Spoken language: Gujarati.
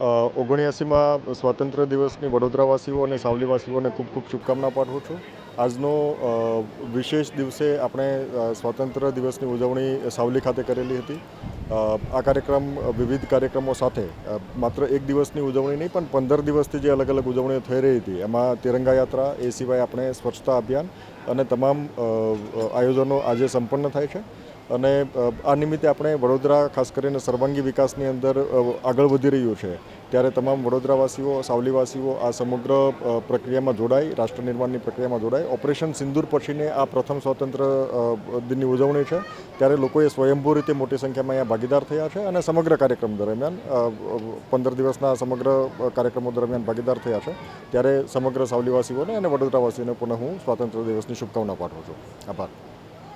79માં સ્વાતંત્ર્ય દિવસની વડોદરાવાસીઓ અને સાવલીવાસીઓને ખૂબ ખૂબ શુભકામના પાઠવું છું. આજનો વિશેષ દિવસે આપણે સ્વાતંત્ર્ય દિવસની ઉજવણી સાવલી ખાતે કરેલી હતી. આ કાર્યક્રમ વિવિધ કાર્યક્રમો સાથે માત્ર એક દિવસની ઉજવણી નહીં પણ 15 દિવસથી જે અલગ અલગ ઉજવણીઓ થઈ રહી હતી એમાં તિરંગા યાત્રા, એ સિવાય આપણે સ્વચ્છતા અભિયાન અને તમામ આયોજનો આજે સંપન્ન થાય છે. અને આ નિમિત્તે આપણે વડોદરા ખાસ કરીને સર્વાંગી વિકાસની અંદર આગળ વધી રહ્યું છે ત્યારે તમામ વડોદરાવાસીઓ, સાવલીવાસીઓ આ સમગ્ર પ્રક્રિયામાં જોડાય, રાષ્ટ્ર નિર્માણની પ્રક્રિયામાં જોડાય. ઓપરેશન સિંદૂર પછીને આ પ્રથમ સ્વાતંત્ર્ય દિનની ઉજવણી છે ત્યારે લોકોએ સ્વયંભૂ રીતે મોટી સંખ્યામાં અહીંયા ભાગીદાર થયા છે અને સમગ્ર કાર્યક્રમ દરમિયાન 15 દિવસના સમગ્ર કાર્યક્રમો દરમિયાન ભાગીદાર થયા છે. ત્યારે સમગ્ર સાવલીવાસીઓને અને વડોદરાવાસીઓને પુનઃ હું સ્વાતંત્ર્ય દિવસની શુભકામના પાઠવું છું. આભાર.